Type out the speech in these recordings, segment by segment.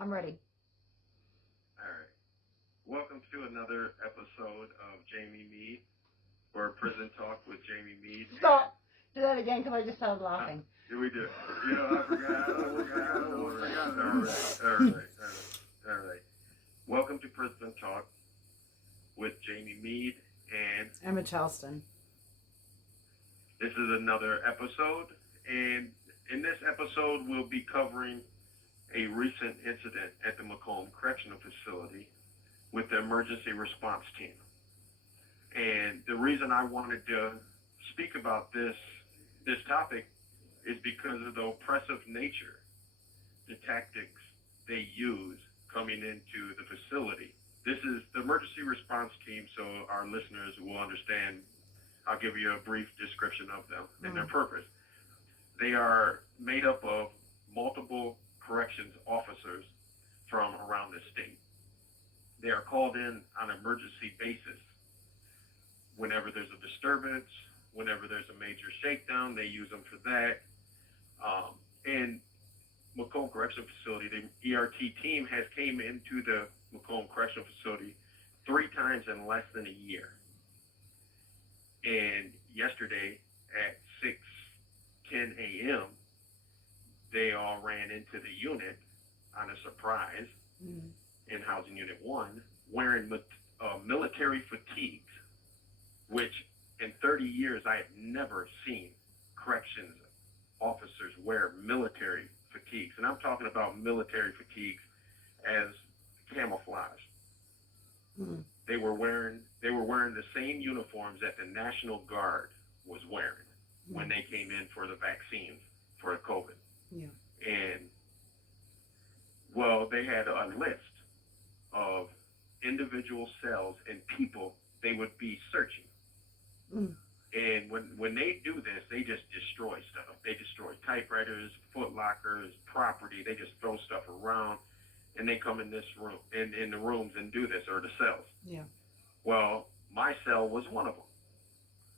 I'm ready. All right. Welcome to another episode of Jamie Mead, or Prison Talk with Jamie Mead. Stop. Do that again because I just started laughing. Did we do it? I forgot. All right. Welcome to Prison Talk with Jamie Mead, and Emma Charleston. this is another episode. And in this episode, we'll be covering a recent incident at the Macomb Correctional Facility with the emergency response team. And the reason I wanted to speak about this topic is because of the oppressive nature, the tactics they use coming into the facility. This is the emergency response team, so our listeners will understand. I'll give you a brief description of them and their purpose. They are made up of multiple corrections officers from around the state. They are called in on an emergency basis. Whenever there's a disturbance, whenever there's a major shakedown, they use them for that. And Macomb Correctional Facility, the ERT team has came into the Macomb Correctional Facility 3 times in less than a year. And yesterday at 6:10 a.m., they all ran into the unit on a surprise in Housing Unit 1 wearing military fatigues, which in 30 years I have never seen corrections officers wear military fatigues. And I'm talking about military fatigues as camouflage. They were wearing the same uniforms that the National Guard was wearing when they came in for the vaccines for COVID. Yeah. And well, they had a list of individual cells and people they would be searching. And when they do this, they just destroy stuff. They destroy typewriters, foot lockers, property. They just throw stuff around, and they come in this room, in the rooms, and do this, or the cells. Yeah. Well, my cell was one of them.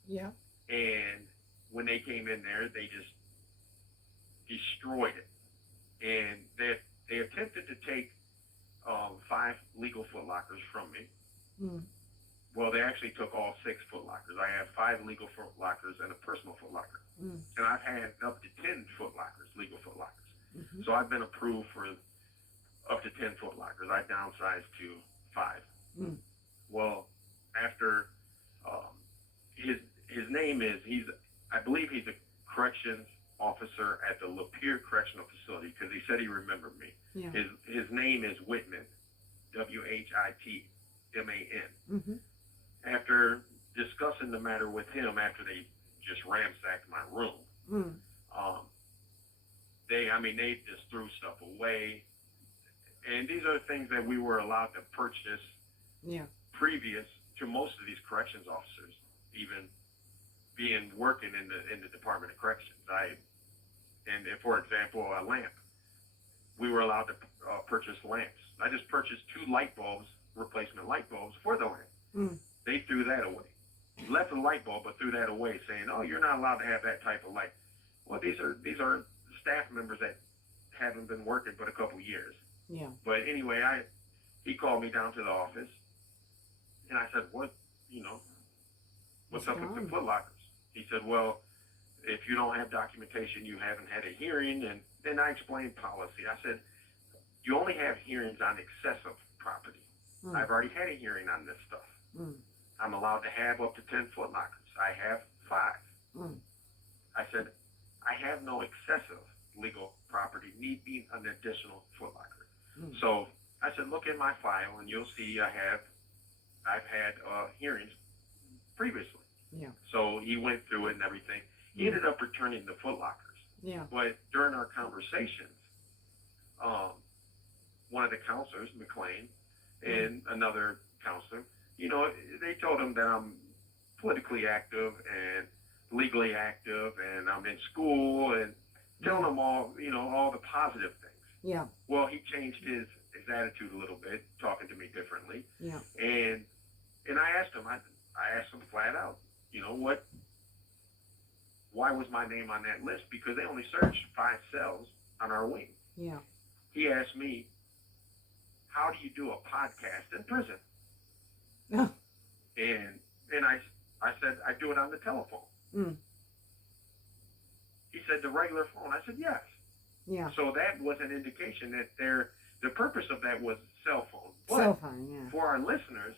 Yeah. And when they came in there, they just destroyed it. And they attempted to take 5 legal foot lockers from me. Well, they actually took all 6 foot lockers. I have 5 legal foot lockers and a personal foot locker. And I've had up to 10 foot lockers, legal foot lockers. So I've been approved for up to 10 foot lockers. I downsized to 5. Well, after his name is, I believe he's a corrections officer at the Lapeer Correctional Facility, because he said he remembered me. Yeah. His name is Whitman, Whitman. After discussing the matter with him, after they just ransacked my room, they just threw stuff away. And these are things that we were allowed to purchase previous to most of these corrections officers, even being working in the Department of Corrections. For example, a lamp. We were allowed to purchase lamps. I just purchased 2 light bulbs, replacement light bulbs for the lamp. They threw that away. Left the light bulb, but threw that away, saying, "Oh, you're not allowed to have that type of light." Well, these are staff members that haven't been working but a couple years. Yeah. But anyway, he called me down to the office, and I said, "What's up with the foot lockers?" He said, "Well, if you don't have documentation, you haven't had a hearing." And then I explained policy. I said, "You only have hearings on excessive property. I've already had a hearing on this stuff. I'm allowed to have up to 10 foot lockers. I have 5. I said, I have no excessive legal property, need be an additional foot locker. So I said, look in my file, and you'll see I've had hearings previously. Yeah. So he went through it and everything. He ended up returning the foot lockers. Yeah. But during our conversations, one of the counselors, McLean, and another counselor, they told him that I'm politically active and legally active, and I'm in school, and telling him all the positive things. Yeah. Well, he changed his attitude a little bit, talking to me differently. Yeah. And I asked him, I asked him flat out, why was my name on that list? Because they only searched 5 cells on our wing. Yeah. He asked me, how do you do a podcast in prison? Oh. And I said, I do it on the telephone. Mm. He said, the regular phone. I said, yes. Yeah. So that was an indication that the purpose of that was cell phone. But Cell phone, yeah. for our listeners,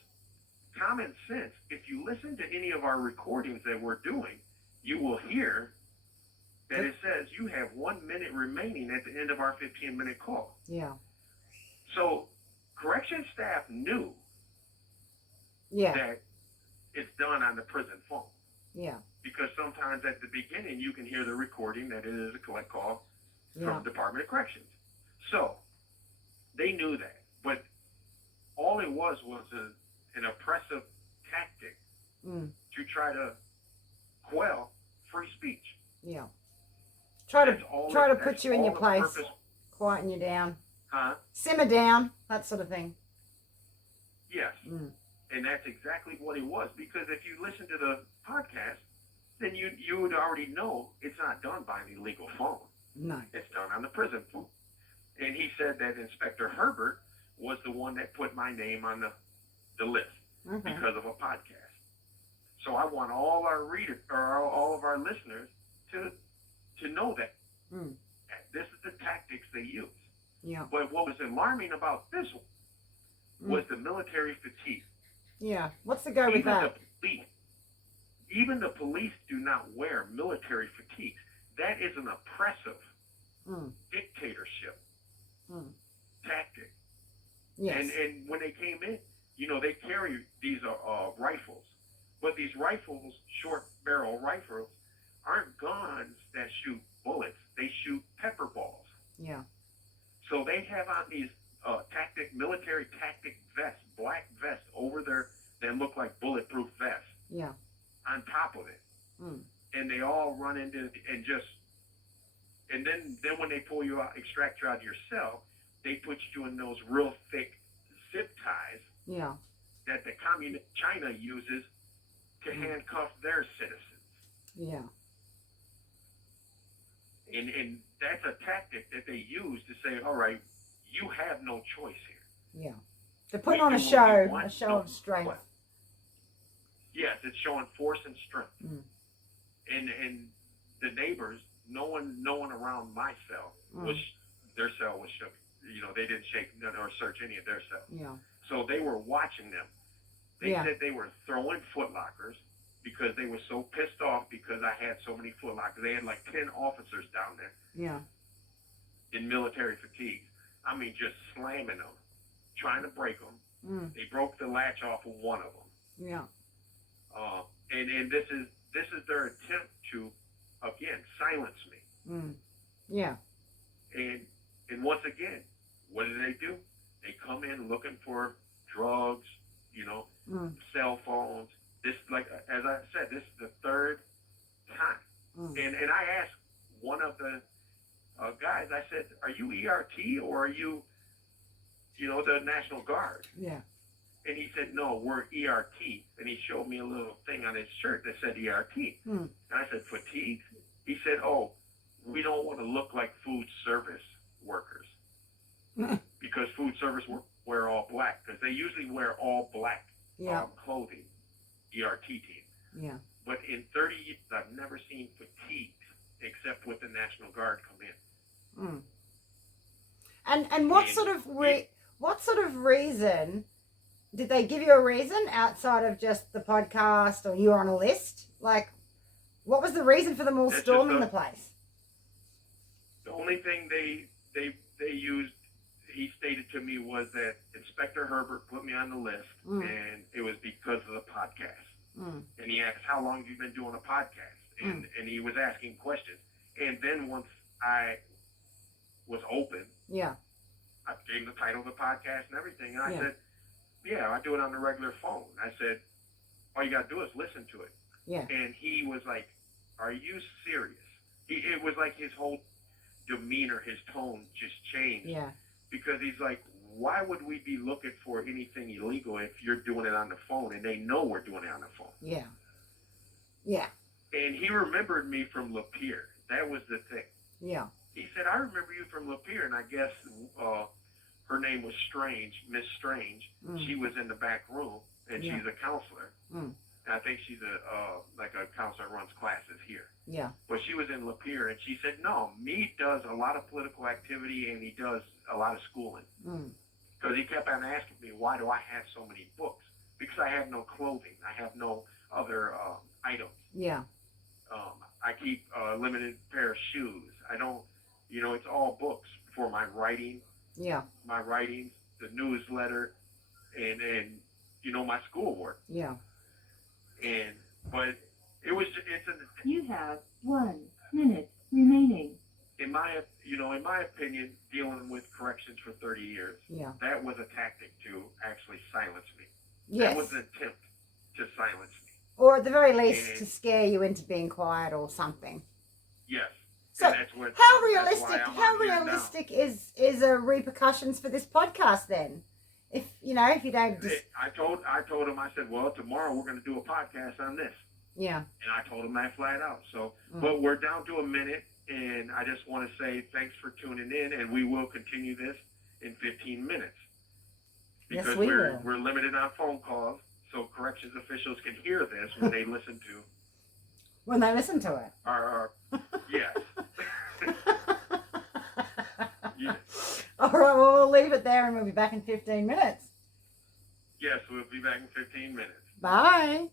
common sense, if you listen to any of our recordings that we're doing, you will hear that it says you have 1 minute remaining at the end of our 15-minute call. Yeah. So correction staff knew Yeah. that it's done on the prison phone. Yeah. Because sometimes at the beginning you can hear the recording that it is a collect call Yeah. from Department of Corrections. So they knew that. But all it was an oppressive tactic to try to quell free speech. Yeah. Try That's to put you in your the place, purpose. quieten you down, Huh? simmer down, that sort of thing. Yes. And that's exactly what it was. Because if you listen to the podcast, then you would already know it's not done by an illegal phone. No. It's done on the prison phone. And he said that Inspector Herbert was the one that put my name on the list because of a podcast. So I want all our readers or all of our listeners to know that this is the tactics they use. Yeah. But what was alarming about this one was the military fatigue. Yeah. What's the go with that? Even the police do not wear military fatigues. That is an oppressive dictatorship tactic. Yes. And when they came in, they carry these rifles. But these rifles, short barrel rifles, aren't guns that shoot bullets. They shoot pepper balls. Yeah. So they have on these military tactic vests, black vests over that look like bulletproof vests. Yeah. On top of it. And they all run into and then when they pull you out, extract you out of your cell, they put you in those real thick zip ties. Yeah. That the communist China uses to handcuff their citizens. Yeah. And that's a tactic that they use to say, all right, you have no choice here. Yeah. They're putting on a show of strength. What? Yes, it's showing force and strength. And the neighbors, no one around my cell their cell was shook. They didn't shake or search any of their cells. Yeah. So they were watching them. They said they were throwing footlockers because they were so pissed off because I had so many footlockers. They had like 10 officers down there. Yeah. In military fatigue. I mean, just slamming them, trying to break them. They broke the latch off of one of them. Yeah. And this is their attempt to, again, silence me. Yeah. And once again, what do? They come in looking for drugs, cell phones. This, like as I said, this is the third time. And I asked one of the guys, I said, are you ERT or are you, the National Guard? Yeah. And he said, no, we're ERT. And he showed me a little thing on his shirt that said ERT. And I said, fatigue? He said, oh, we don't want to look like food service workers. Because food service wear all black. Because they usually wear all black clothing, ERT team. Yeah. But in 30 years, I've never seen fatigue except with the National Guard come in. And what sort of reason did they give you a reason outside of just the podcast or you were on a list? Like, what was the reason for them all storming the place? The only thing they used, he stated to me, was that Inspector Herbert put me on the list, and it was because of the podcast. And he asked, how long have you been doing a podcast? And he was asking questions. And then once I was open, I gave him the title of the podcast and everything. And I said, I do it on the regular phone. I said, all you got to do is listen to it. Yeah. And he was like, are you serious? It was like his whole demeanor, his tone just changed. Yeah. Because he's like, why would we be looking for anything illegal if you're doing it on the phone and they know we're doing it on the phone? Yeah. Yeah. And he remembered me from Lapeer. That was the thing. Yeah. He said, I remember you from Lapeer, and I guess her name was Strange, Miss Strange. She was in the back room, and she's a counselor. And I think she's like a counselor runs classes here. Yeah. But she was in Lapeer, and she said, no, Meade does a lot of political activity, and he does a lot of schooling. Because he kept on asking me, why do I have so many books? Because I have no clothing. I have no other items. Yeah. I keep a limited pair of shoes. I don't, it's all books for my writing. Yeah. My writings, the newsletter, and my schoolwork. Yeah. But You have 1 minute remaining. in my opinion, dealing with corrections for 30 years, that was a tactic to actually silence me. Yes. That was an attempt to silence me. Or at the very least, to scare you into being quiet or something. Yes. So, that's what, how that's why realistic? I'm How on here realistic is repercussions for this podcast then? If you don't just. I told him. I said, well, tomorrow we're going to do a podcast on this. Yeah. And I told him that flat out. So, but we're down to a minute, and I just want to say thanks for tuning in, and we will continue this in 15 minutes. Because Yes, we will. we're limited on phone calls, so corrections officials can hear this when they listen to When they listen to it. our yes. Yes. All right, well, we'll leave it there and we'll be back in 15 minutes. Yes, we'll be back in 15 minutes. Bye.